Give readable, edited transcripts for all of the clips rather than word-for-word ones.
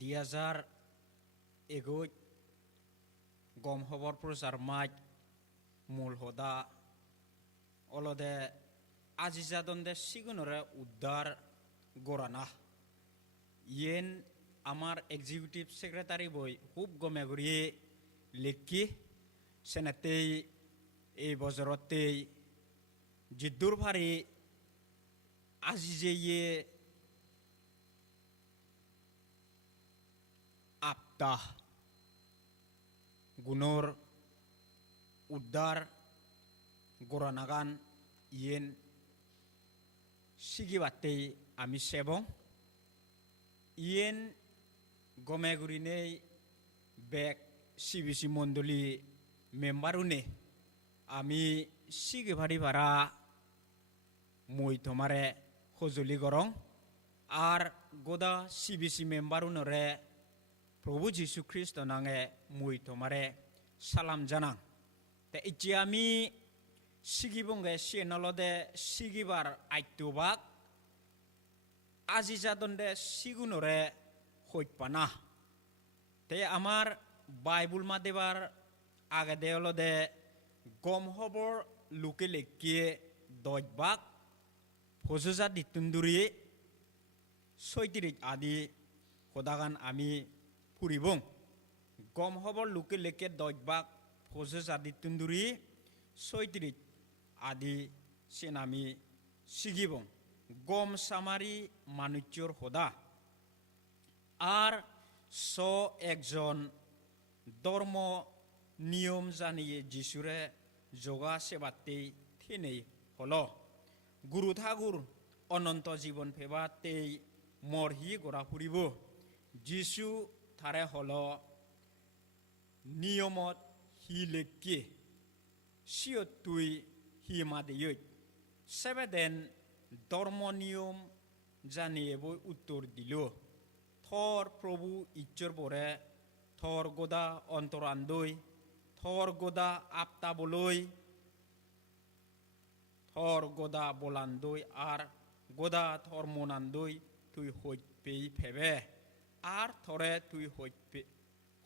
2011 gom hobor prosar maj mul hoda olode Ajhi jadonde sigunore uddar gorana yen আমার executive secretary বই খুব গমে গড়িয়ে লেখি সেনাতেই এই বছরতেই জিদ্দুর ভারি আজি যে ইয়ে আপতা গুণর উদ্ধার গোরানাগান ইয়েন সিগিবাতেই আমি সেবং ইয়েন গমেগুরিনে বেক সিবিসি মন্ডলী মেম্বারুনে আমি সিগিভারি ভাড়া মই তোমারে হজলি গরং আর গোদা সিবিসি মেম্বারুনরে প্রভু যীশু খ্রিস্ট নাঙে মই তোমারে সালাম জানাং তে ইচ্ছি আমি সিগিবঙ্গে সিয়েনলদে সিগিবার আইতুবাক আজি জadonde sigunore hospana te amar Bible madebar aga deolode gom hobor lukelekkie dojbak hojuja ditunduri soitirik adi hodagan ami puribong gom hobor lukelekkie dojbak hojuja ditunduri soitirik adi senami sigibong গম সামারি মানুষের হোদা আর স একজন ধর্ম নিয়ম জানিয়ে যিশুরে যোগা সেবাতেই থেনেই হল গুরু ঠাকুর অনন্ত জীবন ফেবাতেই মরহি গোড়া ফুরিব যিশু থারে হল নিয়মত হি লেখকে সিয়ত তুই হি মাদেয় সেবেদেন ধর্ম নিয়ম জানিয়ে বই উত্তর দিল থর প্রভু ইচ্ছর পরে থর গোদা অন্তরান্দই থর গোদা আপতা বলই থর গোদা বলান্দই আর গোদা থর মনান্দই তুই হইপেই ফেবে আর থরে তুই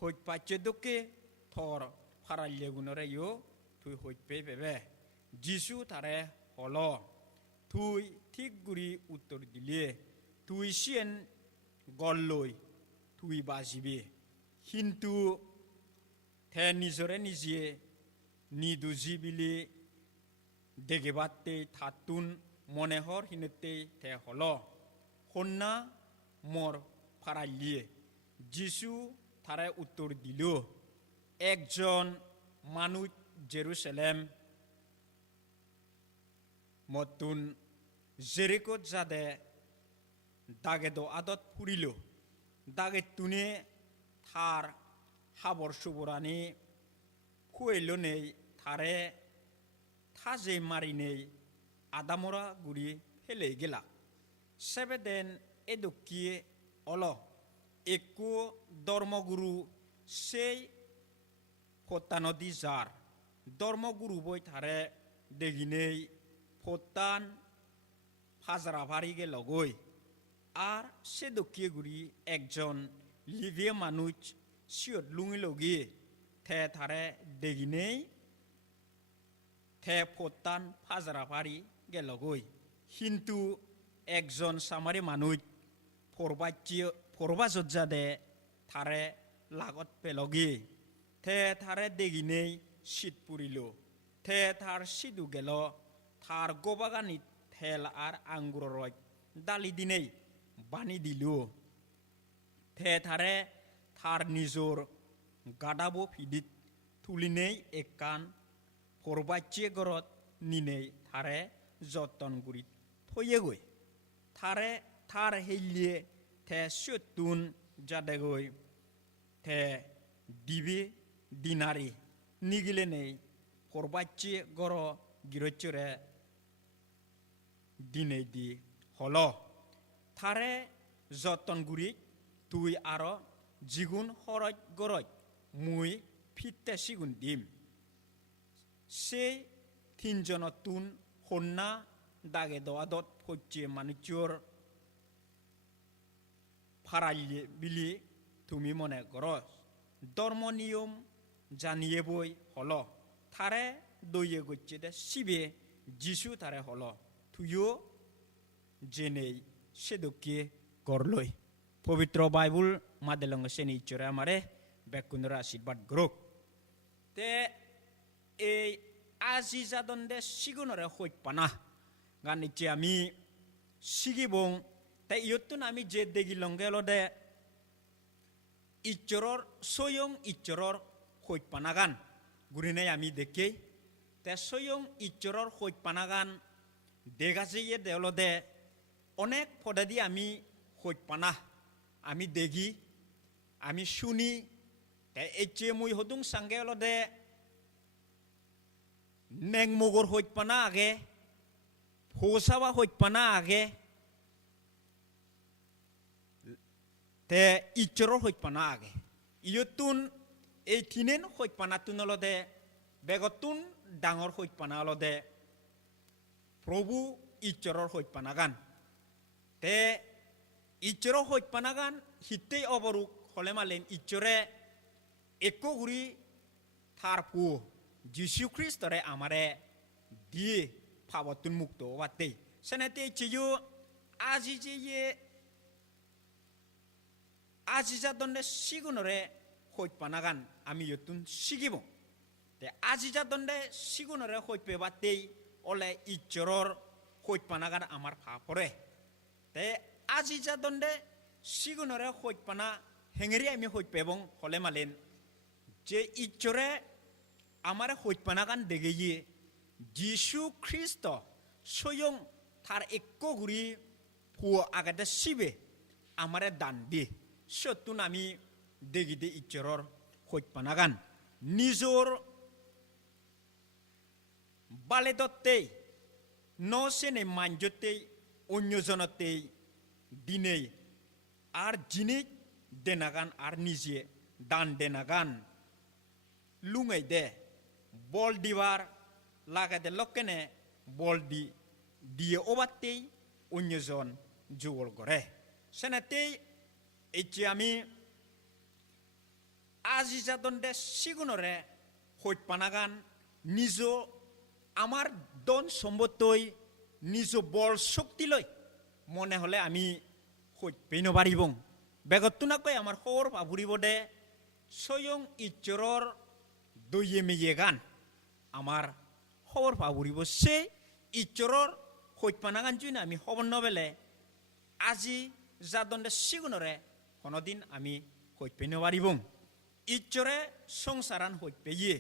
হইপাচ্ছে দোকে থর ফারাল্লে গুণরে ইউ তুই হইপেই ফেবে যিশু তারে হল তুই ঠিক গুড়ি উত্তর দিলে তুই সিয়েন গল্লই তুই বাজিবে কিন্তু থে নিজরে নিজে নিদুজি বিলি দেগেবাতে থাতুন মনে হর হিনেতে থে হল হন্না মর ফারাইলিয়ে যিশু থারে উত্তর দিল একজন মানুষ জেরুসালেম মতুন জেরিকো জাদে দাগে দো আদত ফুরিল দাগে তুনে থার হাবর সুবরানি খুয়েল নেই থারে থাজে মারি নেই আদামরা গুড়ি ফেলে গেলা সেবেদেন এদকিয়ে অল একু ধর্মগুরু সেই ফতানদি যার ধর্মগুরু বই থারে দেগিনেই ফতান ফাজরা ভারি গেল গই আর সে দক্ষিয়ে গুড়ি একজন লিভিয়ে মানুষ সিয়ত লুঙি লগিয়ে থে থারে দেগিনেই থে ফতান ফাজরা ভারি গেল গই কিন্তু একজন সামারি মানুষ ফরবাজত যাদে থারে লাগত পেলগি থে থারে দেগিনেই শীত পুরিল থে থার সিদু গেল থার গোবাগানি থেল আর আঙ্গুর রয় দালি দিনেই বানি দিল থে থারে থার নিজর গাদাবো ফিদিত তুলিনেই একান ফরবাচ্যে গরত নিনেই থারে যতন গুড়িত থয়ে গই থারে থার হেলিয়ে থে সতুন যাদে গই থে দিবি দিনারি নিগিলে নেই ফরবাচ্যে গর গিরচরে দিনে দি হল থারে যতন গুড়ি তুই আর জিগুন হরজ গরজ মুই ফিতে সিগুন দিম সেই তিনজন তুন হন্না দাগে দোয়াদত ফচ্ছে মানুষর ফারাইলে বিলি তুমি মনে করো ধর্ম নিয়ম জানিয়ে বই হলো তারে দইয়ে গচ্ছে দে শিবে যিশু তারে হলো তুইও জেনেই সেদকে করলই পবিত্র বাইবেল মাদেলঙ্গ সেনি ইচ্ছরে আমারে বেকুন্দরা আশীর্বাদ গ্রোক তে এই আজি জাদন্দে সিগুনরে হইত পানা গান ইচ্ছে আমি সিগিবং তাই ইয়তুন আমি যে দেখি লঙ্গে দে ইচ্ছরর স্বয়ং ইচ্ছরর হইত পানা গান গুরিনাই আমি দেখে তে স্বয়ং ইচ্ছরর হইত পানা গান দেখাছে ইয়ে দেওল দে অনেক পদাদি আমি হইত পানা আমি দেখি আমি শুনি তাই এচে মুই হদুং সাঙ্গে হলো দে নেং মগর হইত পানা আগে ফোসাবা হইত পানা আগে তে ইচ্ছরর হইত পানা আগে ইয়তুন এই তিনেন হইত পানা তুন হলো দে বেগতুন ডাঙর হইত পানা হলো দে প্রভু ইচ্ছরর হইত পানা গান তে ইচ্ছর হইত পানা গান হিতেই অবরুক হলে মালেন ইচ্ছরে একো গুড়ি থার পু যিশু খ্রিস্টরে আমারে দিয়ে ফাবতুন মুক্ত বাতেই সেনাতে চেয়ে আজি যে আজি জাদন্দে সিগুনরে হইত পানা গান আমি ইয়তুন শিগিব তে আজি জাদন্দে সিগুনরে হইত পে বাতেই ওলে ইচ্ছরর হইত পানা গান আমার ফা পড়ে তে আজি জাদন্দে সিগুনরে হইত পানা হেঙেরি আমি হইত পেবং হলে মালেন যে ইচ্ছরে আমার হইত পানা গান দেখে গিয়ে যিশু খ্রিস্ট স্বয়ং তার একো গুড়ি ফুয়া আগাতে শিবে আমারে দান দিয়ে সত্যুন আমি দেখি দে ইচ্ছরর হইত পানা গান নিজর বালে দত্তেই ন সেনে মাঞ্জতেই অন্যজনতেই দিনেই আর জিনিস দেনাগান আর নিজে দান দেনাগান লুঙাই দে বল দিবার লাগাতে লক্কেনে বল দিয়ে ওবাতেই অন্যজন জোগল করে সেনাতেই এই যে আমি আজি জাদন্দে সিগুনরে হইত পানাগান নিজ আমার দন সম্পত্তই নিজ বল শক্তি লই মনে হলে আমি হইত পেন পারিবং বেগতুনাকৈ আমার হর বাবুরিব দে স্বয়ং ইচ্ছরর দইয়ে মেয়ে গান আমার হর বাবুরিব সে ইচ্ছরর হইত পানাগান জুই না আমি হবর নবেলে আজি জাদন্দে সিগুনরে কোনদিন আমি হইত পেন পারিবং ইচ্ছরে সংসারান হইত পেয়ে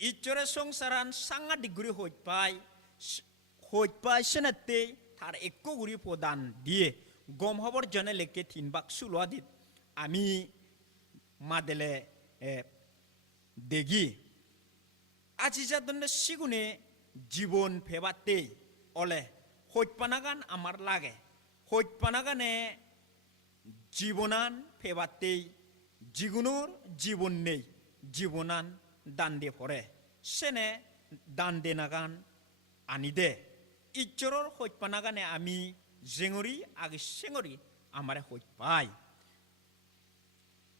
ইচ্ছরে সংসারান সাংঘাতিক গুড়ি হইত পাই সেনাতে তার একো গুড়ি প্রদান দিয়ে গম হবর জনে লেকে তিনবাক সুলোয়া দিত আমি মাদেলে দেখি আজি জাদন্দে সিগুনে জীবন ফেবাতে অলে হইত পানাগান আমার লাগে হইত পানাগানে জীবনান ফেবাতেই জিগুনোর জীবন নেই জীবনান দান দিয়ে পড়ে সেনে দান দে নাগান আনি দে ইচ্ছরর হইত পানাগানে আমি জেঙরি আগে সেঙরি আমারে হইত পাই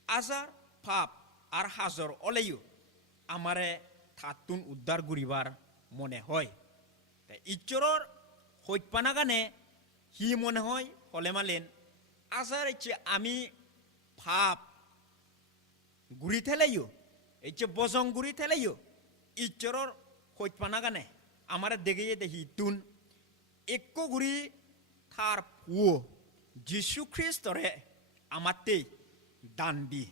আজার পাপ আর হাজর অলেও আমারে থাতুন উদ্ধার করিবার মনে হয় ইচ্ছরর হইত পানাগানে হি মনে হয় হলে মালেন আজার ইচ্ছে আমি পাপ গুড়ি থেলাইও এই যে বজং গুড়ি থেলাইও ইচ্ছরর হইত পানাগানে আমারে দেখে দেখি তুন একো গুড়ি থার পুও যিশু খ্রিস্টরে আমাতেই দান দি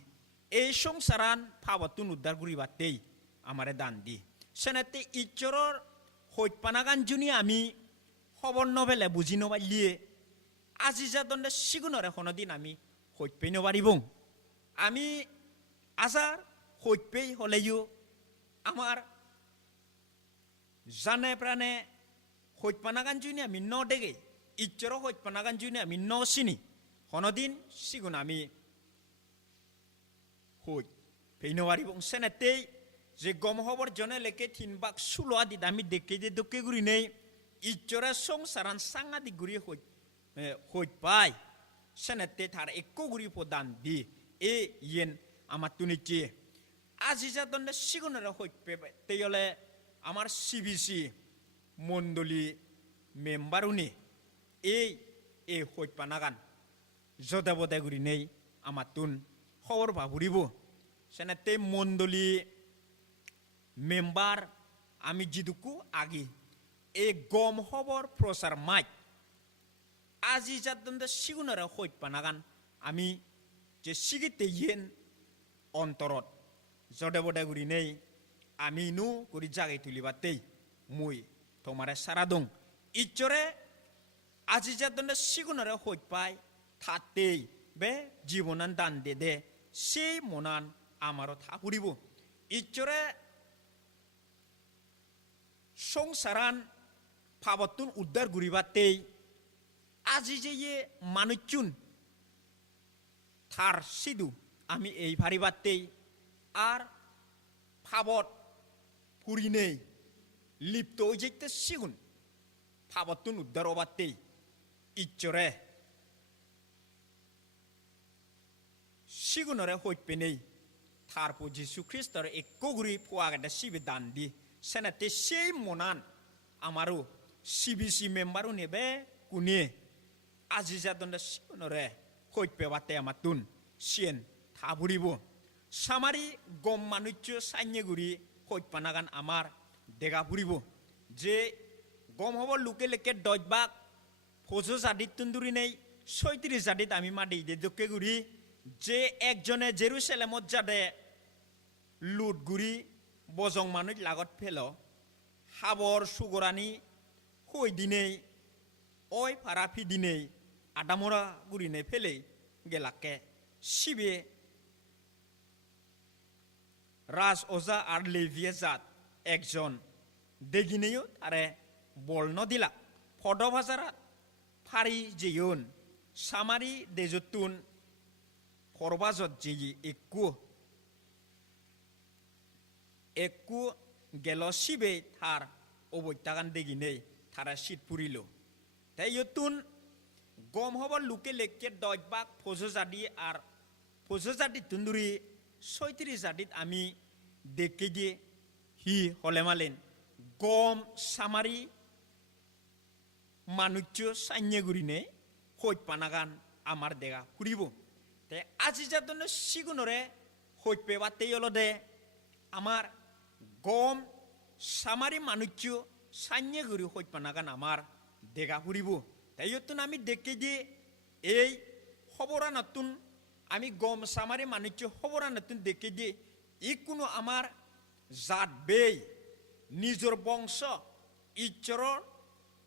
এই সংসারান ফাবতুন উদ্ধার করিবাতেই আমারে দান দি সেনাতে ইচ্ছরর হইত পানাগান জুনি আমি খবর নবেলে বুঝি নবাইলিয়ে আজি জাদন্দে সিগুনরে কোনদিন আমি হইত পেই নবারিবং আমি আজার হইত পেই হলেও আমার জানে প্রাণে হইত পানাগান জুনি আমি ন দেখে ইচ্ছর হইত পানাগান জুনি আমি ন চিনি কোনদিন সিগুন আমি হইত পেই নবারিবং সেনাতেই যে গম হবর জনে লেকে তিনবাক সুলোয়া দিত আমি দেখে যে দকে গুড়ি নেই ইচ্ছরে সংসারান সাংঘাতিক গুড়ি হইত পাই সেনাতে তার একো গুড়ি প্রদান দি এ ইয়েন আমার তুনিচি আজি jadonde sigunore হইপে তেয়লে আমার সিবিসি মণ্ডলী মেম্বারুনি এ হইপানাগান জদাবদা গুরি নেই আমার তুন খবর ভাবুরিব সেনা তে মণ্ডলী মেম্বার আমি জিদুকু আগি এ গম খবর প্রসার মাইক আজি jadonde sigunore হইপানাগান আমি যে সিগিতে ইয়েন অন্তরত জদাবদা গুরি নেই আমি নু করি জাগাই তুলিবাতেই মুই তোমারে সারা দং ইচ্ছরে আজি jadonde sigunore হইপাই থাতেই বে জীবনান দান দে সেই মনান আমারও থাপুরিব ইচ্ছরে সংসারান ফাবতুন উদ্ধার গুরিবাতেই আজি যে মানুচুন থার সিদু আমি এই ভারিবাতেই আর ফাবত পুরি নেই লিপ্ত ওই যেতে সিগুন ফাবতুন উদ্ধার অবাতেই ইচ্ছরে সিগুনরে হইপে নেই থারপো যিশু খ্রিস্টর একগুড়ি ফুয়াগাটা সিবি দান দি সেনাতে সেই মনান আমারও সিবিসি মেম্বারও নেবে কুনিয়ে আজি jadonde sigunore হইপে বাতে আমার তুন সিয়েন থাবুরিব সামারি গম মানুচ্য সাইনেগুড়ি হইপানাগান আমার দেগা ফুরিব যে গম হব লুকে লেকে দজবাক ফজো জাদিত তুন্দুরি নেই ৩৬ জাদিত আমি মাদি দে দকে গুড়ি যে একজনে জেরুসালেমত যাদে লুট গুড়ি বজং মানুষ লাগত ফেল হাবর সুগরানি হই দিনেই ওই ফারাফি দিনেই আদামরা গুড়িনে ফেলে গেলাকে শিবে রাজ ওজা আর লেভিয়ে জাত একজন দেগিনেও তারে বল নদিলা ফদভাজারাত ফারি যেয়ন সামারি দেজতুন ফরবাজত যেই একু গেল শিবে থার অবৈত্যাগান দেগিনেই তারা শীত পুরিল তাই ইয়তুন গম হবার লুকে লেকে দজবাক ফজো জাদি আর ফজো জাদি তুন্দুরি ৩৬ জাদিত আমি দেখে দিয়ে হি হলে মালেন গম সামারি মানুচ্য সাইনেগুড়িনে হইপানাগান আমার দেগা ফুরিব তাই আজি jadonde sigunore হইপে বাতেই হলো দে আমার গম সামারি মানুচ্য সাইনেগুড়ি হইপানাগান আমার দেগা ফুরিব তাই ইয়তুন আমি দেখে দিয়ে এই খবরা নতুন আমি গম সামারি মানুচ্য খবরা নতুন দেখে দিয়ে ই কোনো আমার জাত বেই নিজর বংশ ইচ্ছরর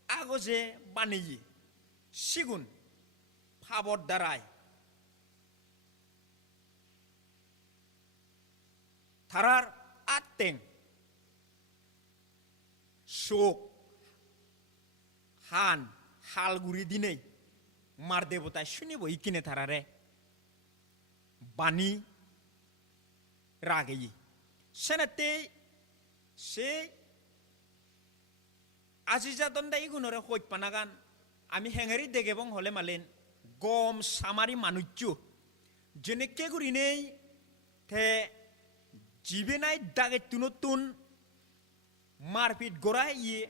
আগজে বানিয়ে সিগুন ফাবর দ্বারায় থারার আত্মেং শোক হান হালগুড়ি দিনে মার দেবতায় শুনিব ইকিনে থারারে বাণী রাগেই সেনাতে সে আজি jadonde ইগুনরে হইপানাগান আমি হেঙেরি দেগেবং হলে মালেন গম সামারি মানুচ্য যেনে কে গুড়ি নেই থে জিবে নাই দাগে তুনতুন মারপিট গোড়ায় ইয়ে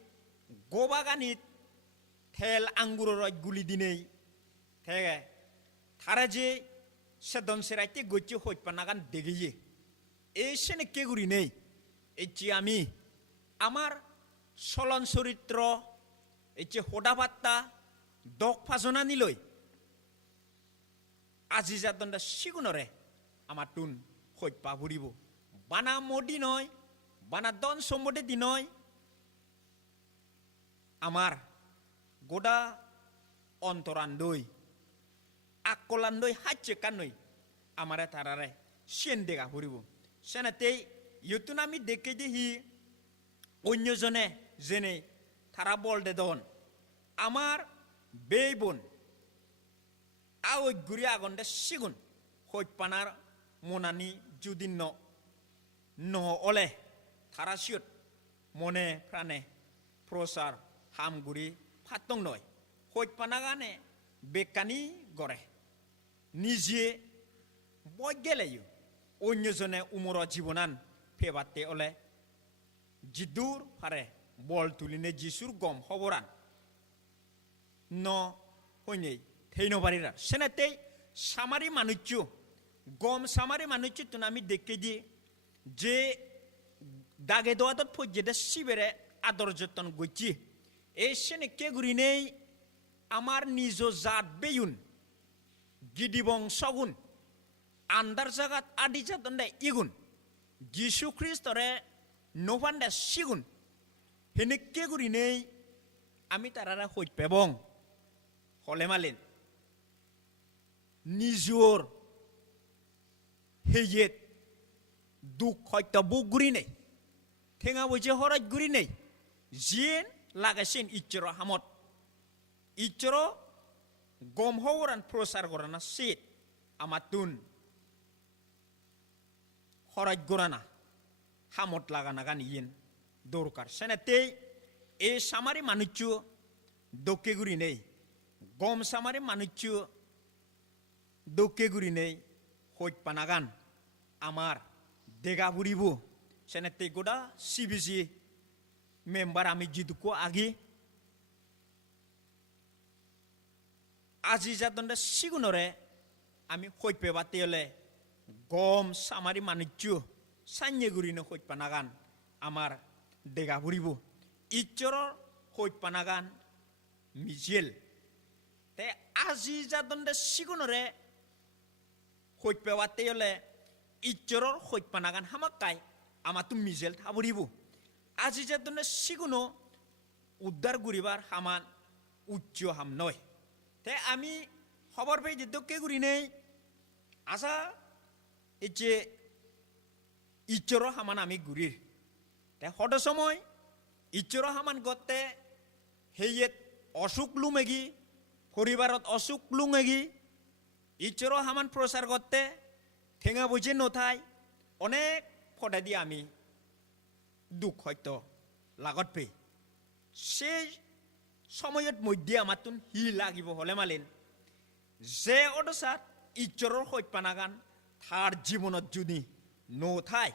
গোবাগানিত থেল আঙ্গুর গুলি দিনেই থেকে তারা যে সেদন সেরাইতে গচ্ছি হইপানাগান দেগিয়ে এই সেনে কে গুড়ি নেই এই আমি আমার চলন চরিত্র এই যে হোদা পাত্তা দক ফাজনা নিলই আজি jadonde sigunore আমার তুন হইপা ফুরিব বানা মদি নয় বানা দন সম্বদে দি নয় আমার গোদা অন্তরান্দই আকলান্দই হাচ্ছে কানই আমারে তারারে সেন দেগা ফুরিব সেনাতেই ইয়তুন আমি দেখে দিহি অন্যজনে জেনে তারা বলদে দন আমার বেই বোন আওই গুড়ি আগন্ডে সিগুন হইপানার মনানি যদি ন অলে তারা সিয়ত মনে প্রাণে প্রসার হামগুড়ি ফাতং নয় হইপানা গানে বেকানি গড়ে নিজে বই গেলেও অন্যজনে উমর জীবনান ফেবাতে ওলে জিদুর ফারে বল তুলিনে যিশুর গম হবরান ন হইনে থৈনবারিরা সেনাতেই সামারি মানুচ্ছু গম সামারি মানুচ্ছু তুন আমি দেখে দি যে দাগে দোয়াদত ফজ্জেদে শিবেরে আদর যতন গচ্ছি এই সেনে কে গুরি নেই আমার নিজ জাত বেয়ুন গিদিবং সগুন আন্দার জাগাত আদি জাদন্দে ইগুন যিশু খ্রিস্টরে নভান্ডা সিগুন হেনে কে গুরি নেই আমি তারারা হইত পেবং হলে মালেন নিজর হেয়েত দুঃখ হয়তো বুক গুরি নেই ঠেঙা বইছে হরাই গুরি নেই জিয়েন লাগাইছেন ইচ্ছর হামত ইচ্ছর গম হওয়ান প্রসার করানা সেট আমার তুন হরাই গোরানা হামত লাগানা গান ইয়েন দরকার সেনাতেই এ সামারি মানুচ্ছু দোকে গুরি নেই গম সামারি মানুচ্ছু দোকে গুরি নেই হইত পানাগান আমার দেগা বুড়িব সেনাতে গোটা সিবিসি মেম্বার আমি জিদুকো আগে আজি জাদন্ডে সিগুনরে আমি হইত পেবাতে হলে গম সামারি মানুচ্ছু সান্যে গুরিনে হইত পানাগান আমার দেগা বুড়িব ইচ্ছরর হইত পানাগান মিজেল তে আজি জাদন্ডে সিগুনরে হইত পেবাতে হলে ইচ্ছরর হইত পানাগান হামাক্কাই আমার তো মিজেল থাবরিব আজি জাদন্ডে সিগুনো উদ্ধার গুরিবার হামান উচ্চ হাম নয় তে আমি খবর পেয়ে যে কে গুরি নেই আসা এই যে ইচ্ছর হামান আমি গুরির তে হঠাৎ সময় ইচ্ছর হামান গতে হেয়েত অসুখ লুমেগি পরিবারত অসুখ লুঙেগি ইচ্ছর হামান প্রচার করতে ঠেঙা বুঝে নথাই অনেক ফটা দিয়ে আমি দুঃখ হয়তো লাগত পে সেই সময়ত মধ্যে আমার তুন হি লাগিব হলে মালেন যে অদসাত ইচ্ছৰৰ সৈত পানাগান থাৰ জীৱনত যদি নথাই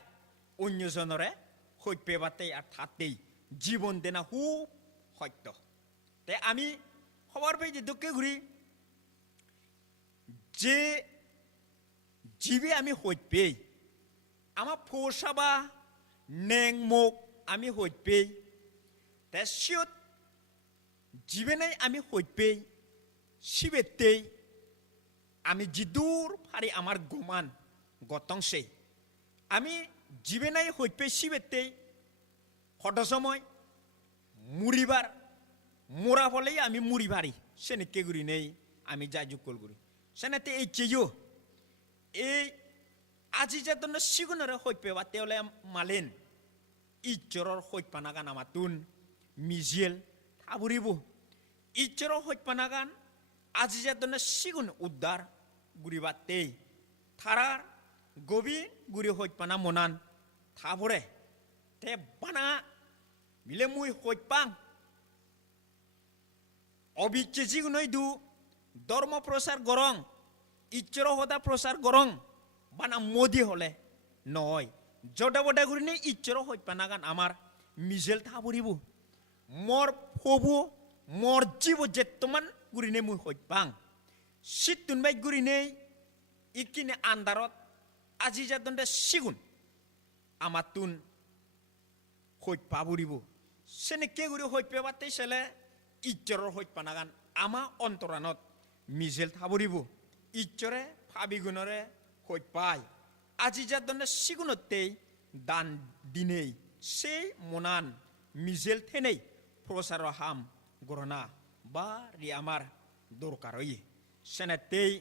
অন্যজনৰে সৈত পেবাতে আর থাতেই জীবন দেনা খুব সত্য তে আমি খবর পেয়ে যে দুঃখে ঘুরি যে জীবে আমি সৈত পেয়ে আমার ফোসাবা নেং মোক আমি সৈত পেয়ে তে সিয়ত জীবনে আমি সৈত পেয়ে শিবেতেই আমি জিদুর ফারি আমার গমান গতংসে আমি জীবনাই সৈত পেয়ে শিবেতেই হঠাৎ সময় মুড়িবার মোরা ফলেই আমি মুড়িবারি সেনে কে গুরি নেই আমি যা যুকল গুরি সেনাতে এই চেয়েও এই আজি যাতন সিগুনরে সৈত পেবা তেওলে মালেন ইচ্ছৰৰ সৈত পানাগান আমাৰ তুন মিজিয়েল থাবুৰিব ইচ্ছৰৰ সৈত পানাগান আজি যাতন সিগুন উদ্ধার গুরিবাতেই থারার গভীর গুরি সৈত পানা মনান থাবরে তে বানা মিলে মুই সৈত পাং অবিচ্ছে জিগুনই দু ধর্ম প্রচার গরং ইচ্ছর হদা প্রচার গরং বানা মোদি হলে নয় জটা বটা গুরিনে ইচ্ছর সৈত পানাগান আমার মিজেল থাবরিব মর ফবু মর জীব যেতমান গুরিনে মুই সৈত পাং শীত তুনবাই গুরিনে ইকিনে আন্দারত আজি যাদন্ডে সিগুন আমার তুন সৈত পাবুরিব সেনে কে গুরি সৈত পেবাতে সেলে ইচ্ছৰৰ সৈত পানাগান আমা অন্তৰানত মিজেল থাবৰিব ইচ্ছৰে ফাবিগুণৰে সৈত পায় আজি যাদন্ডে সিগুণতেই দান দিনেই সেই মনান মিজেল থেনেই প্রচার হাম গরনা বা রি আমার দরকার হই সেনাতেই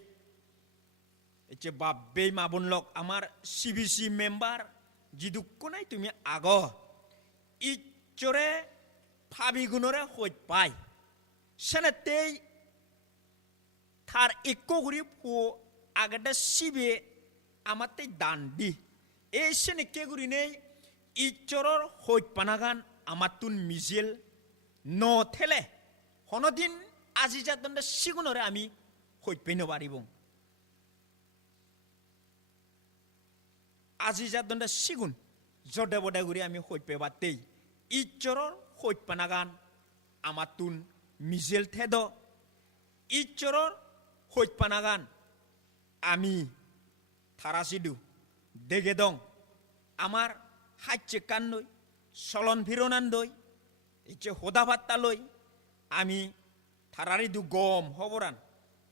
এছে বাব্বে মাবুন লোক আমার সিবিসি মেম্বার জিদুক্ক নাই তুমি আগ ইচ্ছরে ফাবিগুণরে সৈত পায় সেনাতেই থার এক গুড়ি ফো আগেটা শিবে আমাতে দান দি এই সেনে কে গুড়ি নেই ইচ্ছৰৰ সৈত পানাগান আমার তুন মিজেল ন থেলে হনদিন আজি যাতন্ডে সিগুণরে আমি সৈত পেন পারিব আজি jadonde sigun jode bode guri ami hoi pebatei ichoror hoi panagan amatun mizel thedo ichoror hoi panagan ami tharasidu degedong amar hacche kannoi solon phironandoi iche hodabattaloi ami thararidu gom hoboran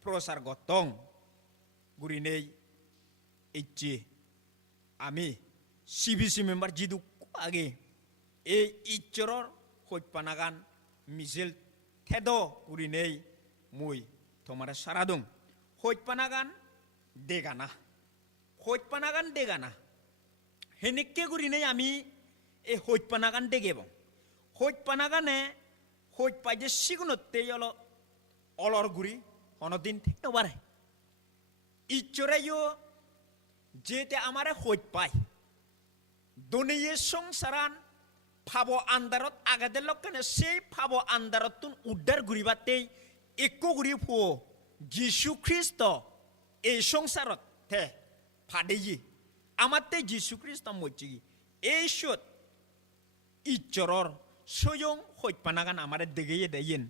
prosar gotong gurinei ichi ami CBC member jidu age e ichoror hoi panagan mizel thedo gurinei mui tomare saradung hoi panagan degana hoi panagan degana henikke gurinei ami e hoi panagan degebong hoi panagane hoi paje sigunotte yolo olor guri honodin thekno bare ichore yo jete amare hoi pai doniye songsaran phabo andarot agade lokkane sei phabo andarotun uddar guribate ekko guri pho Jisu Kristo এই সংসারত তে ফাদেজি আমাতে যিশু খ্রিস্ট মজ্জিগি এই শত ইচ্চরর স্বয়ং হইপানাগান আমারে দেগেয়ে দেয়েন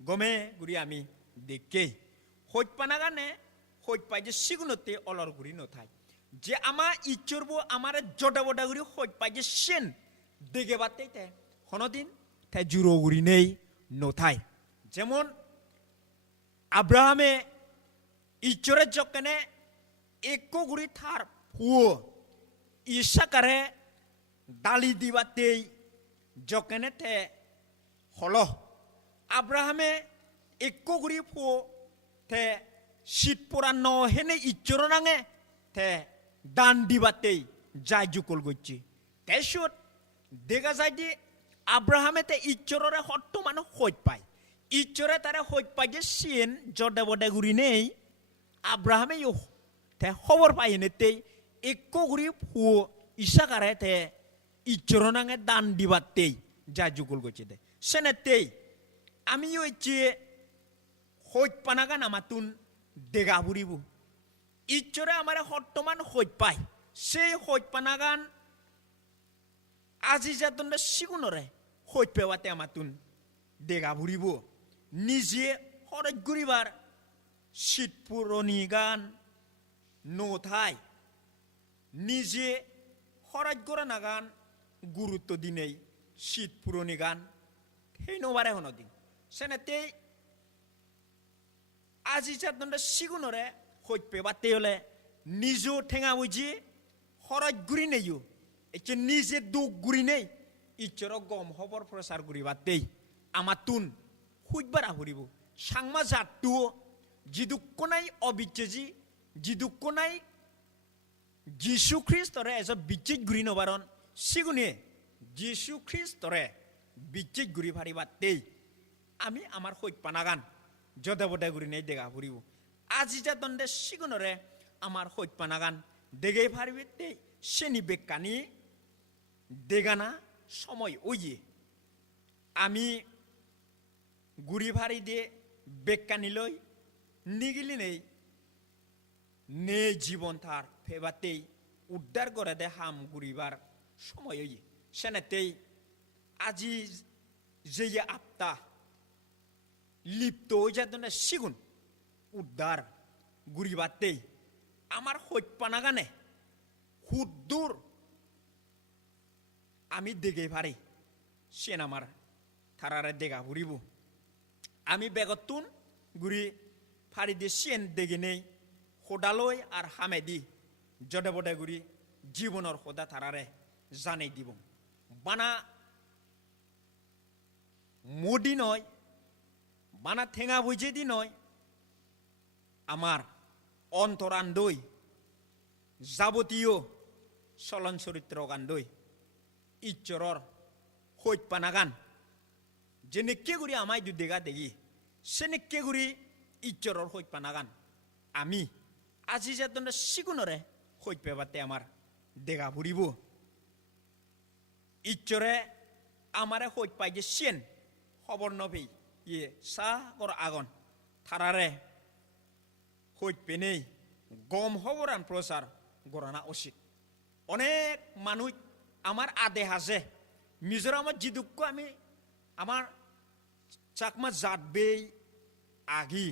গমে গুরি আমি দেখে হইপানাগানে হইপাই যে সিগুনতে অলর গুরি নথাই যে আমা ইচ্চরবো আমারে জডা বডা গুরি হইপাই যে সেন দেগে বাতে তে হনদিন তে জুরো গুরি নেই নথাই যেমন আব্রাহামে ইচরে জকনে একো গুরি থার ফুও ইসাকারে দালি দিবাতে জকনে তে হলো আব্রাহামে একো গুরি ফুও তে শীত পোড়া ন হেনে ইচর নাঙে তে দান দিবাতে যাই জুকল গচ্ছি তেসুত দেখা যায় যে আব্রাহামে তে ইচররে হট্ট মানে হইত পায় ইচরে তারে হইত পায় যে সিন জডে বডে গুরি নেই Abraham yo te hobor pa yenete ekko guri fu isakare te ichoronange dan dibatte jajugul gochede senete ami yo ichi hoj panaga namatun dega buribu ichore amare hottoman hoj pai sei hoj panagan aji jadonde sigunore hoj pewate amatun dega buribu nije hore guribar শীত পুরনি গান নোথাই নিজে হরাজ গড়া নাগান গুরুত্ব দিনেই শীত পুরনি গান সেই নবারে হনদিন সেনেতে আজি চাদনটা সিগুনরে হইত পেবাতে হলে নিজেও ঠেঙা বুঝি হরাজ গুড়ি নেইও একে নিজে দুঃখ গুড়ি নেই ইচ্ছর গম হবর প্রসার গুড়িবাতেই আমার তুন হুইবার আহুরিব সাংমা জাতু Jidukkonai obicheji jidukkonai Jisu Kristore eso bichej guri no baron sigune Jisu Kristore bichej guri bhari batte ami amar hoi panagan joda boda guri nei dega buribu aji jadonde sigunore amar hoi panagan dege bhari batte seni bekkani degana somoy oye ami guri bhari de bekkani loi নিগিলি নেই নে জীবন তার ফেবাতেই উদ্ধার করে দে হাম গুরিবার সময় সেনেতেই আজি যে আপতা লিপ্ত যাদনে সিগুন উদ্ধার গুরিবাতেই আমার হইপানাগানে হুদ্দুর আমি দেগে পারি সেন আমার থারারে দেগা ঘুরিব আমি বেগতুন গুরি ফারি দিয়ে সেন দেগে নেই হোডালই আর হামেদি জডে বডে গুড়ি জীবনের হোদা তারারে জানাই দিব বানা মোদি নয় বানা ঠেঙা বুঝে দি নয় আমার অন্তরান্দই যাবতীয় চলন চরিত্র গান্দই ইচ্ছরর হইত পানাগান যে নেকে গুড়ি আমায় দু দেগা দেখি সে নেকে গুড়ি ইচ্ছরর হইত পানাগান আমি আজি যাদনে সিগুনরে হইত পেবাতে আমার দেগা ভুরিব ইচ্ছরে আমারে হইত পাই যে সেন খবর নভি ইয়ে সা কর আগন থারারে হইত পেনেই গম হবরান প্রসার গরানা উচিত অনেক মানুষ আমার আদে হাজে মিজোরামত যি দুঃখ আমি আমার চাকমা জাতবেই আগি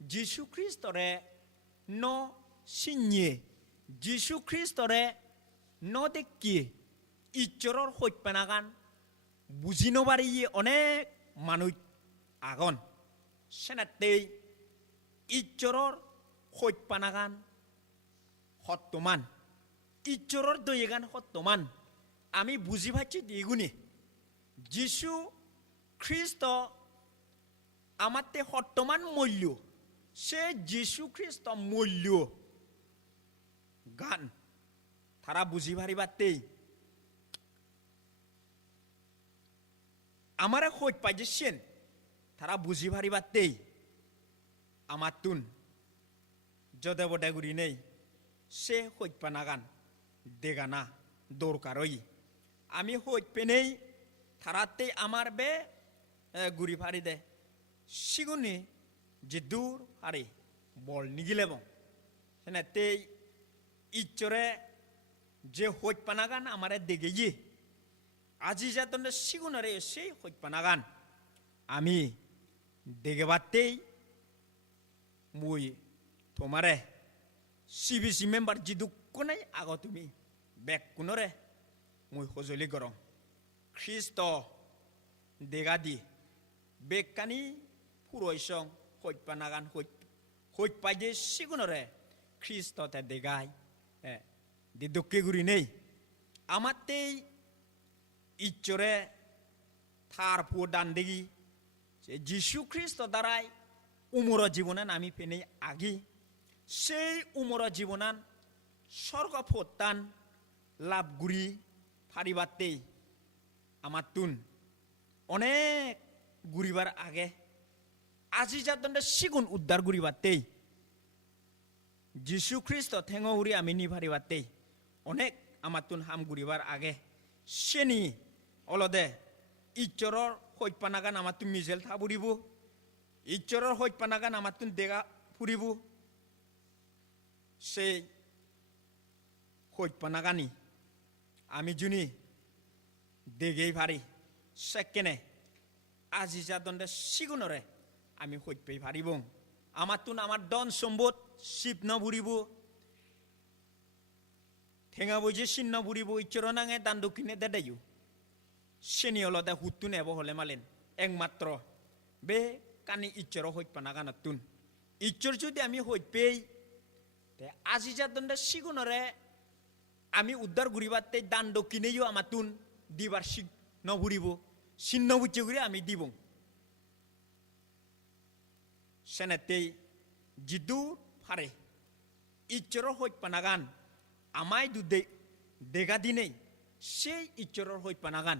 যীশু খ্রিস্টরে ন সিনিয়ে যীশু খ্রিস্টরে ন দেখিয়ে ইচ্ছৰৰ সত্যনাগান বুজি নবাৰী অনেক মানুহ আগন সেনাতেই ইচ্ছৰৰ সত্যনাগান সত্যমান ইচ্ছৰৰ দৈগান সত্যমান আমি বুজি পাচ্ছি দ্বিগুণী যীশু খ্রিস্ট আমাতে সত্যমান মূল্য সে যীশু খ্রিস্ট মূল্য গান তারা বুঝি পারিবাতেই আমারে হইত পাইছেন তারা বুঝি পারিবাতেই আমার তুন যদে বদে গুড়ি নেই সে হইত পানাগান দেগানা দরকারই আমি হইত পেনেই তারাতে আমার বে গুড়ি ফারি দে সিগুনি যে দূর হারি বল নিগিলেব সেনাতে ইচ্ছরে যে হইত পানাগান আমারে দেগে আজি জadonde sigunore সেই হইত পানাগান আমি দেগেবাতেই মুই তোমারে সিবিসি মেম্বার যি দুঃখ নাই আগ তুমি বেক কোনরে মুই সজলি গরম খ্রিস্ট দেগা দি বেকানি পুরৈসং হইত পানাগান হইত পাইদে সিগুনরে খ্রিস্ট তে দেগাই দি দুঃখে গুড়ি নেই আমাতেই ইচ্ছরে থার পু দান দেখি যীশু খ্রিস্ট দ্বারাই উমর জীবনান আমি পেনে আগি সেই উমর জীবনান স্বর্গ ফোতান লাভগুড়ি ফারিবাতেই আমার তুন অনেক গুড়িবার আগে আজি জadonde সিগুন উদ্ধার গুড়িবাতেই যীশু খ্রিস্ট ঠেঙুরি আমি নিভারিবাতেই অনেক আমার তুন হাম গুড়িবার আগে সেনি অলদে ইচ্ছৰৰ হইত পানাগান আমাৰ তুন মিজেল থা ফুৰিব ইচ্ছৰৰ হইত পানাগান আমার তুন দেগা ফুরিব সেই হইত পানাগানি আমি জুনি দেগেই ভারি সেকেনে আজি জadonde সিগুনরে আমি হইত পেই ভারিব আমার তুন আমার দন সম্পদ শিব ন ফুরিব ঠেঙা বুঝি চিহ্ন বুড়িব ইচ্ছর নাঙে দান দক্ষিণে দেদাইও সেনি অলদে হুতুন এব হলে মালেন একমাত্র বে কানি ইচ্ছর হইত পানাগান তুন ইচ্ছর যদি আমি হইত পেই আজি জadonde সিগুনরে আমি উদ্ধার ঘুরিবাতে দান দক্ষিণেও আমার তুন দিবার শিখ ন ঘুরিব চিহ্ন বুঝে ঘুরে আমি দিব সেনাতেই জিদু ফারে ইচ্ছর হইত পানাগান আমায় দু দেগা দিনেই সেই ইচ্ছৰৰ হইত পানাগান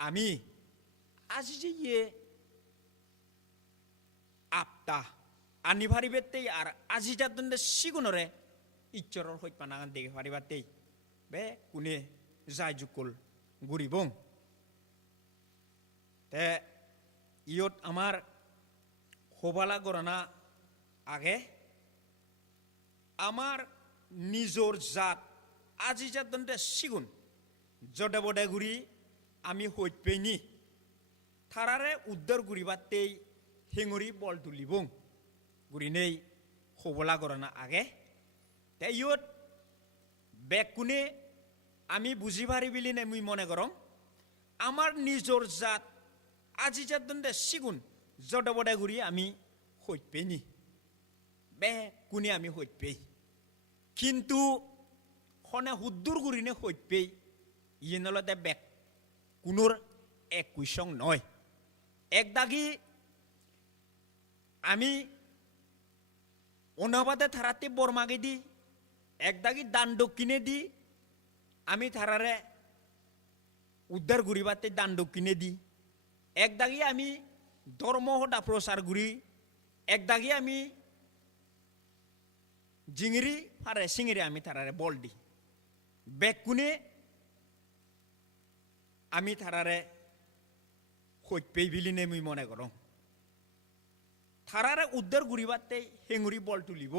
আমি আজি যে ইয়ে আপতা আনি ভাৰিবেতেই আৰ আজি জadonde সিগুনৰে ইচ্ছৰৰ হইত পানাগান দেখে ভারিবাতেই বে কোনে যাই জুকল গুড়িবং তে ইয়ত আমার হবালা গরনা আগে আমার নিজর জাত আজি জadonde সিগুন জডে বডে গুড়ি আমি হইত পেনি থারারে উদ্ধার গুড়িবাতেই হেঙুরি বল তুলিবং গুড়ি নেই হবলা গরনা আগে তে ইয়ত বেকুনে আমি বুঝি পারি বিলি নে মুই মনে করম আমার নিজর জাত আজি জadonde সিগুন জডে বডে গুড়ি আমি হইত পেনি বে কুনে আমি হইত পেই কিন্তু হনে হুদ্দুর গুড়িনে হইত পেই ইয়েনলতে বেক কোনোর এক কুইসং নয় একদাগি আমি অনাবাদে থারাতে বরমাগে দি একদাগি দান দক্ষিণে দি আমি থারারে উদ্ধার ঘুরিবাতে দান দক্ষিণে দি একদাগি আমি ধর্ম হদা প্রসার ঘুরি একদাগি আমি জিঙিরি ফারে সিঙিরি আমি থারারে বল দি বেকুনে আমি থারারে হইত পেই বিলি নে মুই মনে করং থারারে উদ্ধার ঘুরিবাতে হেঙুরি বল তুলিব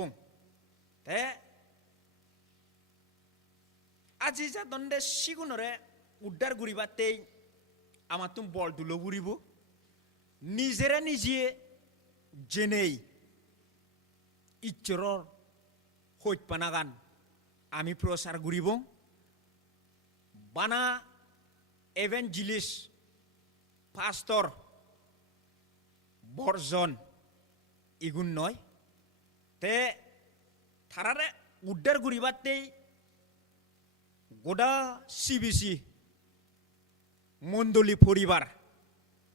তে আজি jadonde sigunore uddar guribatei amatun bol dulo guribo নিজেরে নিজে জেনেই ইচ্ছরর হইপানাগান আমি প্রসার গুরিব বানা এভেঞ্জেলিস পাস্টর বর্জন ইগুন নয় তে থারারে উদ্ধার গুরিবাতেই গোডা সিবিসি মন্ডলী পরিবার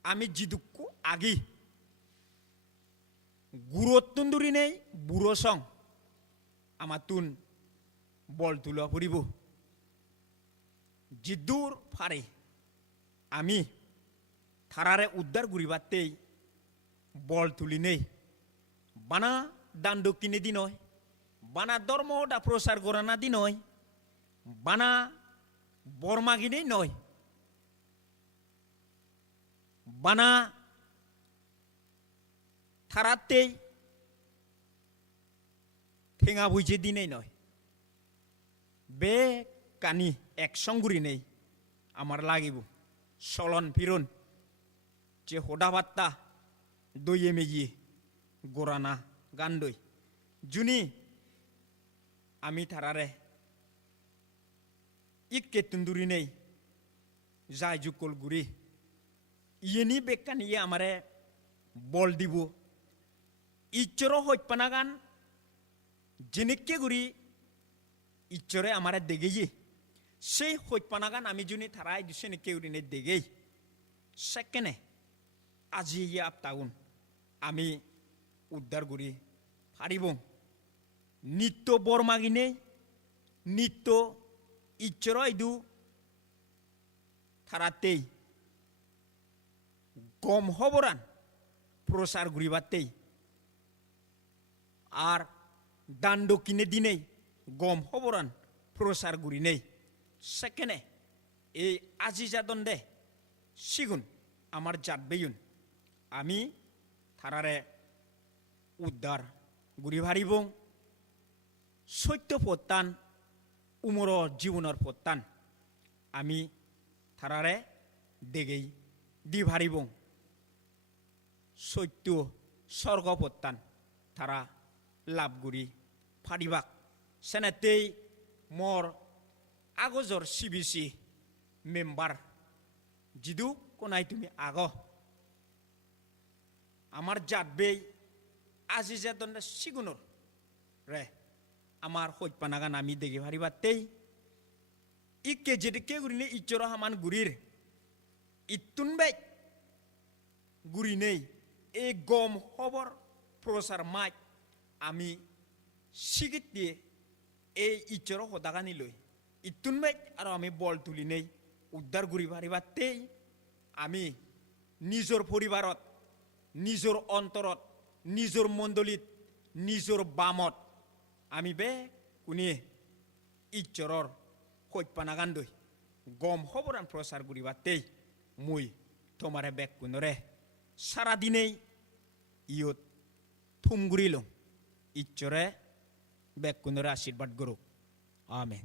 আমি জিদুক্কু আগি গুরুত্বন্দুরি নেই বুড়ো সং আমাতুন বল তুলা ফুরিব জিদ্দুর ফারে আমি থারারে উদ্ধার গুরিবাতেই বল তুলি নেই বানা দান দক্ষিণে দি নয় বানা ধর্ম দা প্রসার করানা দি নয় বানা বর্মাগিনে নয় বানা থারাতেই ফেঙা বুঝে দিনেই নয় বে কানি একসঙ্গুরি নেই আমার লাগিব চলন ফিরন যে হোদা বাত্তা দইয়ে মেজিয়ে গোরানা গান্দই জুনি আমি থারারে ইকে তুন্দুরি নেই যাই জুকল গুড়ি ইয়েনি বেকান ইয়ে আমারে বল দিব ইচ্ছরও হইপানাগান জেনেকে গুড়ি ইচ্ছরে আমারে দেগেই সেই হইপানাগান আমি জুনি থারাই দুসেনেকে গুড়ি নে দেগেই সেকেন্ডে আজি ইয়ে আপতাগুন আমি উদ্ধার গুড়ি ফারিব নিত্য বর্মাগিনে নিত্য ইচ্ছর ইদু থারাতেই গম হবরান প্রসার গুরিবাতেই আর দান্ড কিনে দিনেই গম হবরান প্রসার গুরি নেই সেকেন্ডে এই আজি jadonde সিগুন আমার জাতবেয়ুন আমি থারারে উদ্ধার গুরি ভারিব সত্য পত্তান উমর জীবনের পত্তান আমি থারারে দেগেই দি ভারিব সত্য স্বর্গ পত্তান তারা লাভগুড়ি ফারিবাক সেনেতেই মর আগজর সিবিসি মেম্বার জিদু কোনাই তুমি আগ আমার জাতবে আজি jadonde সিগুনর রে আমার হইপানাগান আমি দেখে ভারিবাতেই ইকে যেদিকে গুরিনে ইচ্ছর হামান গুরির ইতুন বে গুরি নেই এই গম হবর প্রসার মাই আমি সিগিত দিয়ে এই ইচ্ছর হদাগানি লই ইতুন বে আর আমি বল তুলি নেই উদ্ধার গুরি ভারিবাতেই আমি নিজর পরিবারত নিজর অন্তরত নিজর মণ্ডলীত নিজর বামত আমি বে কুনি ইচ্ছরর হইপানাগান দই গম হবরান প্রসার গুরিবাতেই মুই তোমারে বেক কুনরে সারাদিনেই ইয়ত থুমগুড়িল ইচ্ছরে বেক কুনরে আশীর্বাদ করুক আমেন।